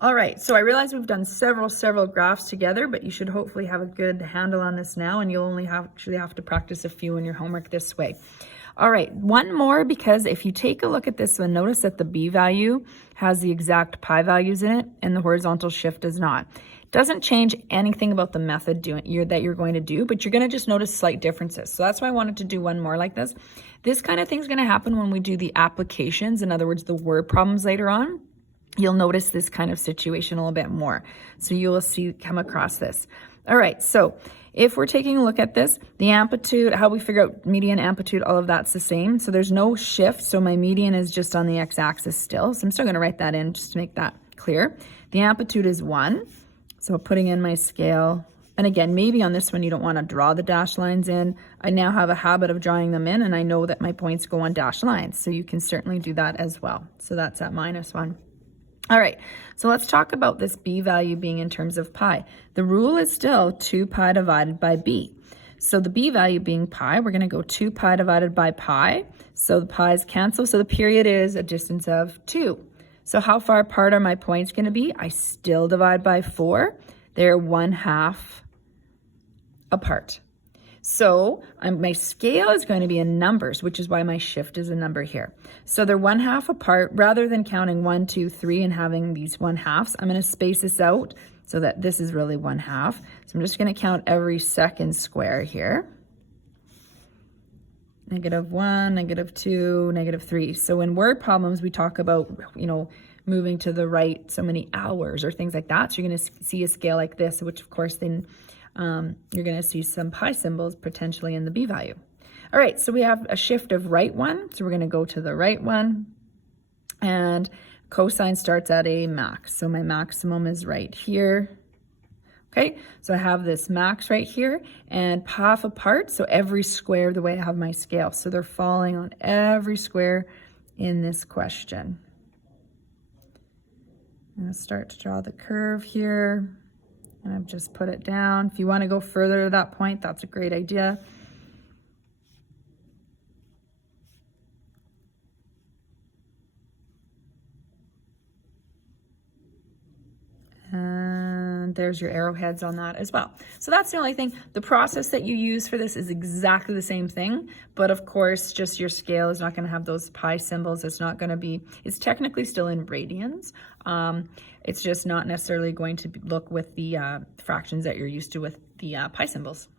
All right, so I realize we've done several graphs together, but you should hopefully have a good handle on this now, and you'll only actually have to practice a few in your homework this way. All right, one more, because if you take a look at this one, notice that the B value has the exact pi values in it and the horizontal shift does not. It doesn't change anything about the method that you're going to do, but you're going to just notice slight differences. So that's why I wanted to do one more like this. This kind of thing is going to happen when we do the applications, in other words, the word problems later on. You'll notice this kind of situation a little bit more. So you will come across this. All right, so if we're taking a look at this, the amplitude, how we figure out median, amplitude, all of that's the same. So there's no shift, so my median is just on the x-axis still. So I'm still gonna write that in just to make that clear. The amplitude is 1, so putting in my scale. And again, maybe on this one you don't wanna draw the dashed lines in. I now have a habit of drawing them in, and I know that my points go on dashed lines. So you can certainly do that as well. So that's at -1. All right, so let's talk about this B value being in terms of pi. The rule is still 2 pi divided by B. So the B value being pi, we're gonna go 2 pi divided by pi. So the pi's cancel, so the period is a distance of 2. So how far apart are my points gonna be? I still divide by 4. They're 1/2 apart. So my scale is going to be in numbers, which is why my shift is a number here. So they're 1/2 apart. Rather than counting 1, 2, 3 and having these 1/2s, I'm going to space this out so that this is really 1/2. So I'm just going to count every second square here. -1, -2, -3. So in word problems, we talk about, moving to the right so many hours or things like that. So you're going to see a scale like this, which of course then you're going to see some pi symbols potentially in the B value. All right, so we have a shift of right 1. So we're going to go to the right one. And cosine starts at a max. So my maximum is right here. Okay, so I have this max right here and half apart. So every square, the way I have my scale. So they're falling on every square in this question. I'm going to start to draw the curve here. And I've just put it down. If you want to go further to that point, that's a great idea. And there's your arrowheads on that as well. So that's the only thing. The process that you use for this is exactly the same thing, but of course, just your scale is not going to have those pi symbols. It's not going to be, it's technically still in radians. It's just not necessarily going to look with the fractions that you're used to with the pi symbols.